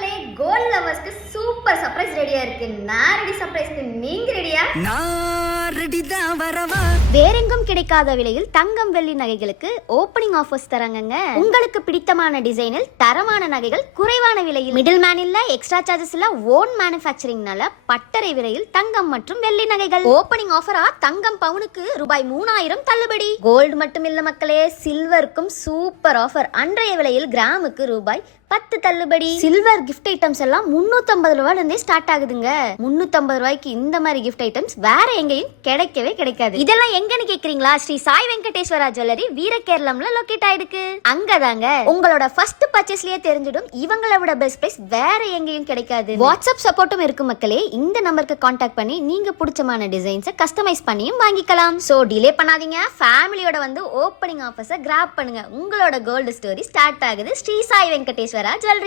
மக்களே, gold லவர்ஸ்க்கு super surprise ரெடியா இருக்கு. நான் ரெடி சர்ப்ரைஸ்க்கு நீங்க ரெடியா? நான் ரெடி தான் வரவா. வேறெங்கும் கிடைக்காத விலையில் தங்கம் வெள்ளி நகைகளுக்கு ஓப்பனிங் ஆஃபர்ஸ் தராங்கங்க. உங்களுக்கு பிடித்தமான டிசைனில் தரமான நகைகள் குறைவான விலையில், மிடில் மேன் இல்ல, எக்ஸ்ட்ரா சார்ஜஸ் இல்ல, ஓன் மேனுஃபேக்சரிங்னால பட்டறை விலையில் தங்கம் மற்றும் வெள்ளி நகைகள். ஓப்பனிங் ஆஃபரா தங்கம் பவுனுக்கு ரூபாய் 3000 தள்ளுபடி. கோல்டு மட்டும் இல்ல மக்களே, சில்வருக்கும் சூப்பர் ஆஃபர். அன்றைய விலையில் கிராமுக்கு ரூபாய் 10 தள்ளுபடி. சில்வர் கிஃப்ட் ஐட்டம்ஸ் எல்லாம் 350 ரூபாயில இருந்தே ஸ்டார்ட் ஆகுதுங்க. 350 ரூபாய்க்கு இந்த மாதிரி கிஃப்ட் ஐட்டம்ஸ் வேற எங்கேயும் கிடைக்கவே கிடைக்காது. இதெல்லாம் எங்கன்னு கேக்குறீங்களா? ஸ்ரீ சாய் வெங்கடேஸ்வரா ஜுவல்லரி வீரகேரளம்ல லொகேட் ஆயிருக்கு. அங்கதாங்க உங்களோட ஃபர்ஸ்ட் பர்ச்சேஸ்லயே தெரிஞ்சிடும் இவங்கள விட பெஸ்ட் பிரைஸ் வேற எங்கேயும் கிடைக்காது. வாட்ஸ்அப் சப்போர்ட்டும் இருக்கு மக்களே. இந்த நம்பருக்கு கான்டாக்ட் பண்ணி நீங்க பிடிச்சமான டிசைன்ஸை கஸ்டமைஸ் பண்ணியும் வாங்கிக்கலாம். சோ டிலே பண்ணாதீங்க, ஃபேமிலியோட வந்து ஓப்பனிங் ஆஃபர்ஸை கிராப் பண்ணுங்க. உங்களோட கோல்டு ஸ்டோரி ஸ்டார்ட் ஆகுது. ஸ்ரீ சாய் வெங்கடேஸ்வரா ஜுவல்லரி.